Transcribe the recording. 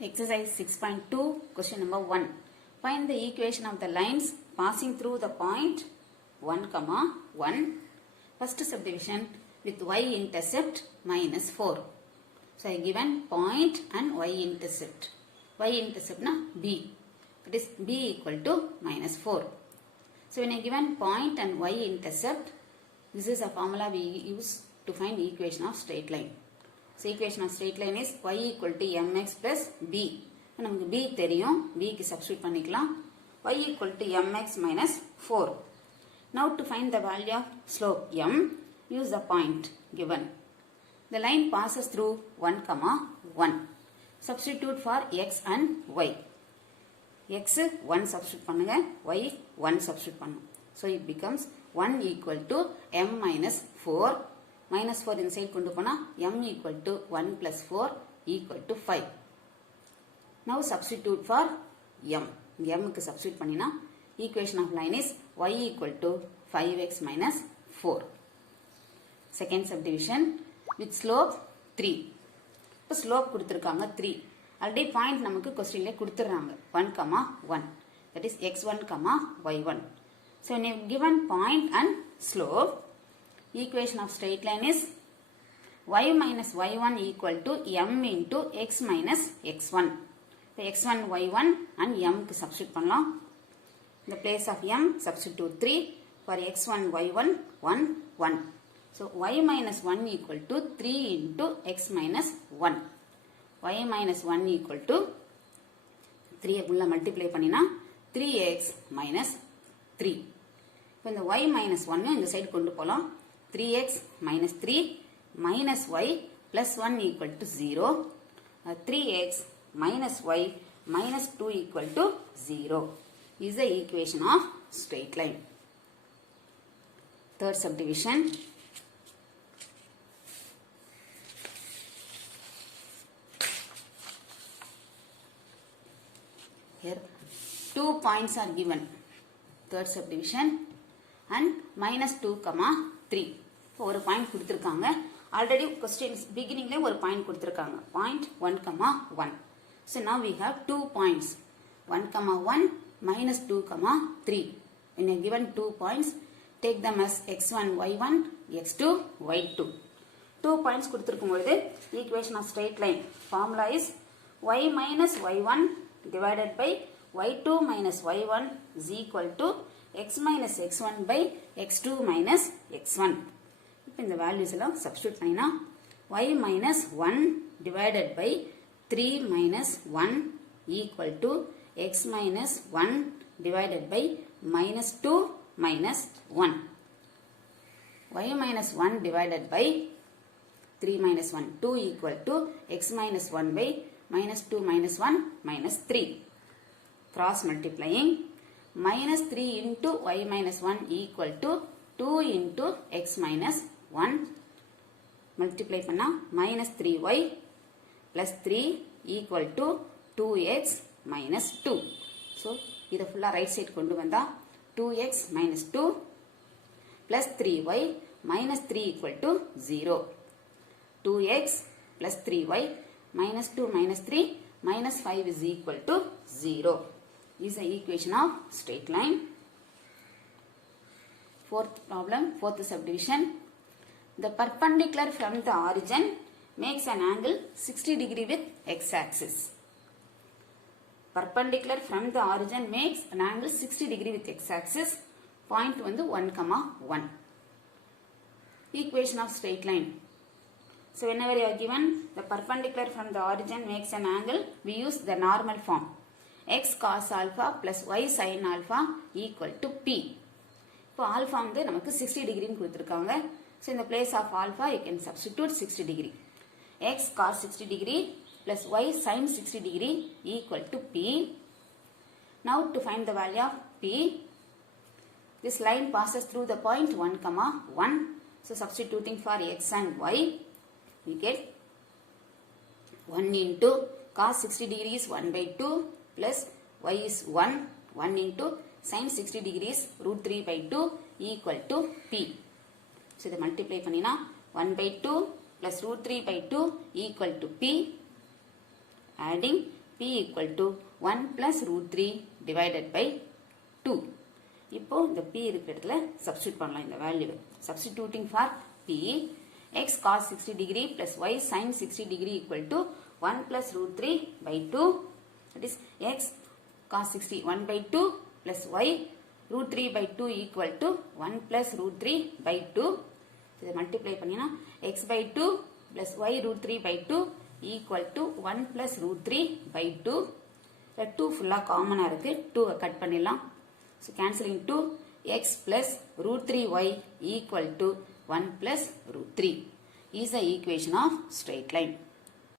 Exercise 6.2, question number 1. Find the equation of the lines passing through the point 1, 1. First subdivision with y-intercept minus 4. So I given point and y-intercept. Y-intercept na b. That is b equal to minus 4. So when I given point and y-intercept, this is a formula we use to find equation of straight line. So equation of straight line is y equal to mx plus b. நமக்கு b தெரியும், b க்கு substitute பண்ணிக்கலாம். Y equal to mx minus 4. Now to find the value of slope m, use the point given. The line passes through 1, 1. Substitute for x and y. X 1 substitute பண்ணுங்க, y 1 substitute பண்ணும். So it becomes 1 equal to m minus 4. Minus 4 inside கொண்டு போனா m equal to 1 plus 4 equal to 5. Now substitute for m. m க்கு substitute பண்ணினா equation of line is y equal to 5x minus 4. Second subdivision with slope 3. இப்போ slope கொடுத்திருக்காங்க 3. Already point நமக்கு questionல கொடுத்திருக்காங்க 1, 1. That is x1, y1. So when you given point and slope, equation of straight line is y minus y1 equal to m into x minus x1. So x1, y1 and m க்கு substitute பண்ணலாம். In the place of m, substitute 3. For x1, y1, 1, 1. So y minus 1 equal to 3 into x minus 1. Y minus 1 equal to 3 உள்ள multiply பண்ணினா 3x minus 3. இப்போ இந்த y minus 1 இந்த side கொண்டு போலாம். 3x minus 3 minus y plus 1 equal to 0. 3x minus y minus 2 equal to 0 is the equation of straight line. Third subdivision. Here 2 points are given. Third subdivision and minus 2, 3. இப்போ ஒரு point கொடுத்திருக்காங்க. Already questions beginningல ஒரு point கொடுத்திருக்காங்க. Point 1, 1. So now we have 2 points. 1, 1 minus 2, 3. When you given 2 points, take them as x1, y1, x2, y2. 2 points கொடுத்திருக்கும் பொழுது equation of straight line formula is y minus y1 divided by y2 minus y1 is equal to x minus x1 by x2 minus x1. இப்போ இந்த values எல்லாம் substitute பண்ணினா y minus 1 divided by 3 minus 1 equal to x minus 1 divided by minus 2 minus 1. Y minus 1 divided by 3 minus 1, 2 equal to x minus 1 by minus 2 minus 1 minus 3. Cross multiplying. Minus 3 into y minus 1 equal to 2 into x minus 1. Multiply பண்ணா minus 3y plus 3 equal to 2x minus 2. So, இதை ஃபுல்லா right side கொண்டு வந்தா 2x minus 2 plus 3y minus 3 equal to 0. 2x plus 3y minus 2 minus 3 minus 5 is equal to 0. Is the equation of straight line. Fourth problem, fourth subdivision. The perpendicular from the origin makes an angle 60 degree with x-axis. Perpendicular from the origin makes an angle 60 degree with x-axis. Point வந்து 1, 1. Equation of straight line. So whenever you are given the perpendicular from the origin makes an angle, we use the normal form. X cos alpha plus y sin alpha equal to p. இப்போ alpha வந்து நமக்கு 60 degree கொடுத்திருக்காங்க. So in the place of alpha you can substitute 60 degree. X cos 60 degree plus y sin 60 degree equal to p. Now to find the value of p, this line passes through the point 1, 1. So substituting for x and y, we get 1 into cos 60 degree is 1 by 2 plus y is 1, 1 into sin 60 degrees root 3 by 2 equal to p. So, இதை multiply பண்ணினா 1 by 2 plus root 3 by 2 equal to p. Adding p equal to 1 plus root 3 divided by 2. இப்போ இந்த p இருக்கிற இடத்துல substitute பண்ணலாம் இந்த value. Substituting for p, x cos 60 degree plus y sin 60 degree equal to 1 plus root 3 by 2. That is x cos 60 1 by 2 plus y root 3 by 2 equal to 1 plus root 3 by 2. இதை multiply பண்ணினா x by 2 plus y root 3 by 2 equal to 1 plus root 3 by 2. 2 ஃபுல்லா காமனா இருக்கு. 2 cut பண்ணிடலாம். So cancelling 2, x plus root 3y equal to 1 plus root 3 is the equation of straight line.